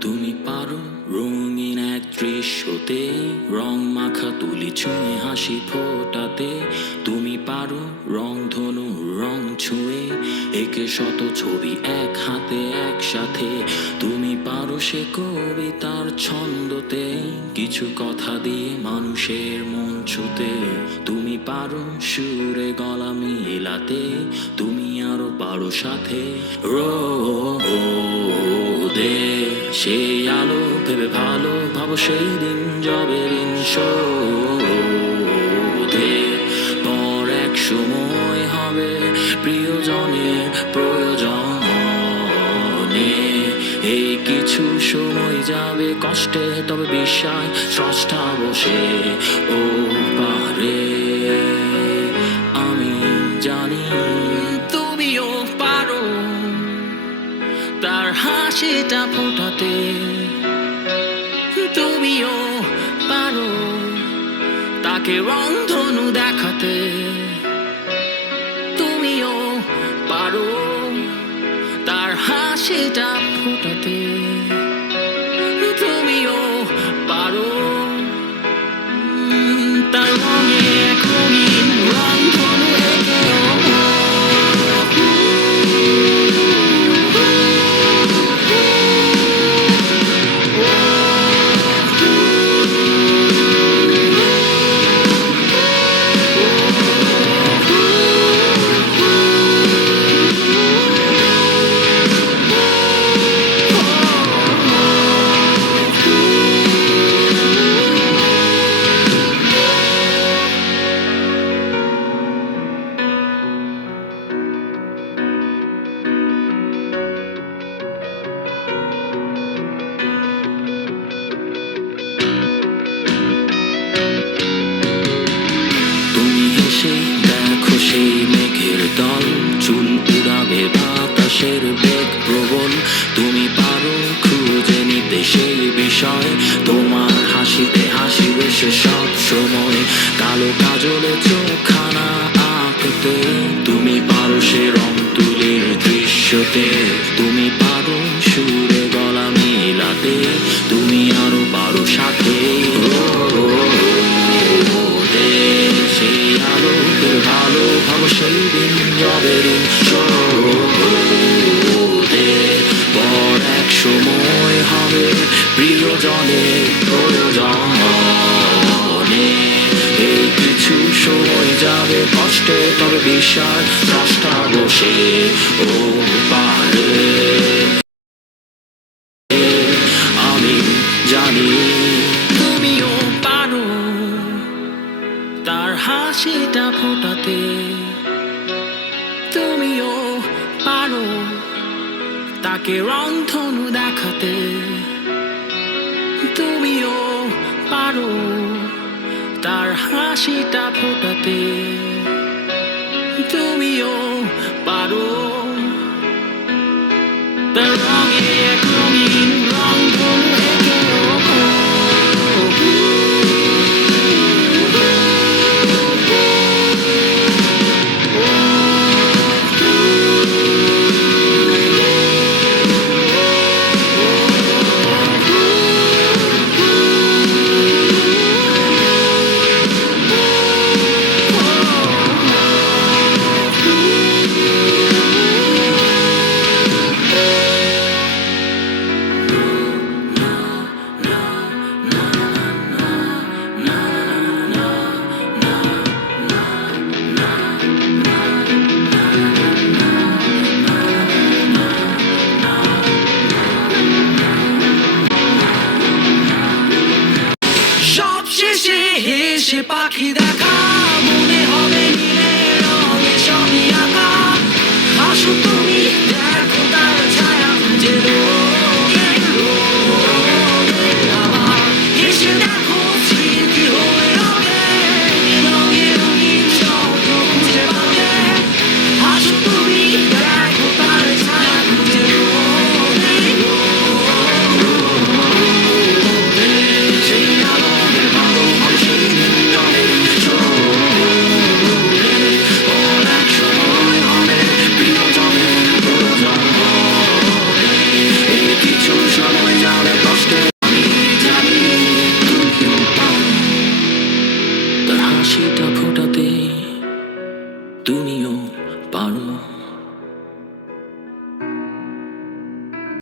তুমি পারো রঙিন এক দৃশ্যতে রং মাখা তুলি ছুঁয়ে হাসি ফোটাতে। তুমি পারো রং ধনু রং ছুঁয়ে একে শত ছবি এক হাতে একসাথে। তুমি পারো সে কবিতার ছন্দতে কিছু কথা দিয়ে মানুষের মন ছুতে। তুমি পারো সুরে গলা মিলাতে, তুমি আরো পারো সাথে রোদে সেই আলো ভেবে ভালো ভাবো সেই দিন যবে ঋণ শোধে। পর এক সময় হবে প্রিয়জনের প্রয়োজনে। এই কিছু সময় যাবে কষ্টে, তবে বিশ্বাস স্রষ্টা বসে ও পারে। আমি জানি তুমিও পারো তার হাসিটা ফোটাতে। তুমিও পারো তাকে রংধনু দেখাতে। তুমিও পারো তার হাসিটা ফোটাতে। তুমিও পারো তার রঙে এক রঙিন রংধনু এঁকে। তুমি হেসে দেখো সেই মেঘের দল, চুল উড়াবে বাতাসের বেগ প্রবল। তুমি পারো খুঁজে নিতে সেই বিষয়, তোমার হাসিতে হাসিবে সে সব সময়। কালো কাজলে চোখখানা আঁকতে, তুমি পারো সে রং তুলির দৃশ্যতে। তুমি পারো সুরে গলা মিলাতে, তুমি আরো পারো সাথে সেই আলো ভালো ভাবো সেই দিন যবে ঋণ শোধে। পর এক সময় হবে প্রিয়জনের প্রয়োজনে। এই কিছু সময় যাবে কষ্টে, তবে বিশ্বাস স্রষ্টা বসে ও পারে। আমি জানি তুমিও পারো তার হাসিটা ফোটাতে। তুমিও পারো তাকে রংধনু দেখাতে। তুমিও পারো তার হাসিটা ফোটাতে। তুমিও পারো তার রঙে এক রঙিন রংধনু এঁকে। হাসিটা ফোটাতে